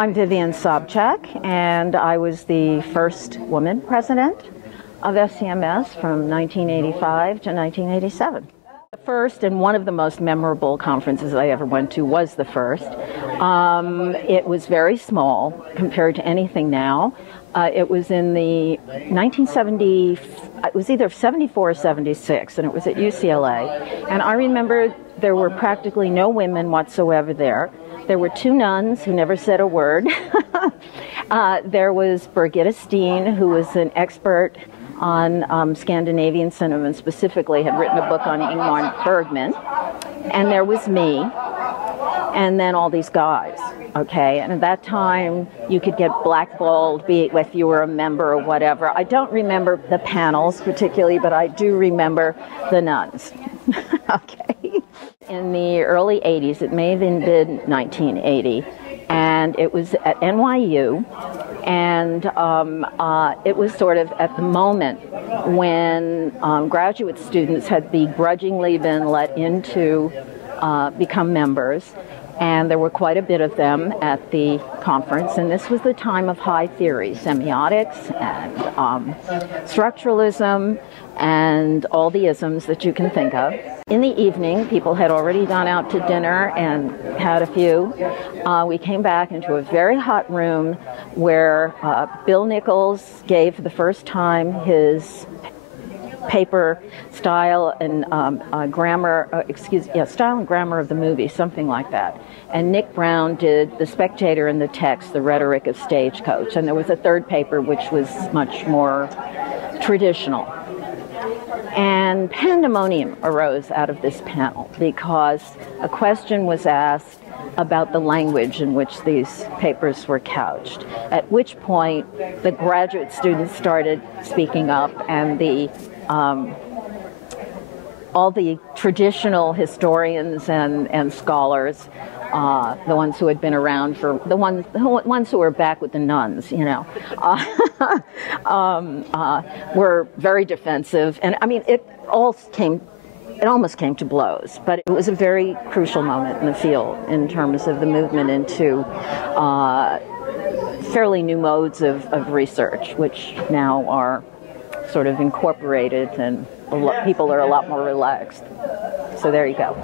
I'm Vivian Sobchack, and I was the first woman president of SCMS from 1985 to 1987. The first and one of the most memorable conferences I ever went to was the first. It was very small compared to anything now. It was in the 1970, it was either 74 or 76, and it was at UCLA. And I remember there were practically no women whatsoever there. There were two nuns who never said a word. There was Birgitta Steen, who was an expert on Scandinavian cinema, and specifically had written a book on Ingmar Bergman. And there was me, and then all these guys, okay? And at that time, you could get blackballed, be it if you were a member or whatever. I don't remember the panels particularly, but I do remember the nuns, okay? In the early 80s, it may have been 1980, and it was at NYU, and it was sort of at the moment when graduate students had begrudgingly been let into become members, and there were quite a bit of them at the conference, and this was the time of high theory, semiotics and structuralism and all the isms that you can think of. In the evening, people had already gone out to dinner and had a few. We came back into a very hot room where Bill Nichols gave for the first time his paper style and grammar, style and grammar of the movie, something like that. And Nick Brown did The Spectator and the Text, the rhetoric of Stagecoach. And there was a third paper which was much more traditional. And pandemonium arose out of this panel because a question was asked about the language in which these papers were couched, at which point the graduate students started speaking up, and the all the traditional historians and scholars, the ones who had been around for the ones who were back with the nuns, you know, were very defensive. And I mean, it almost came to blows, but it was a very crucial moment in the field in terms of the movement into fairly new modes of research, which now are sort of incorporated, and people are a lot more relaxed. So there you go.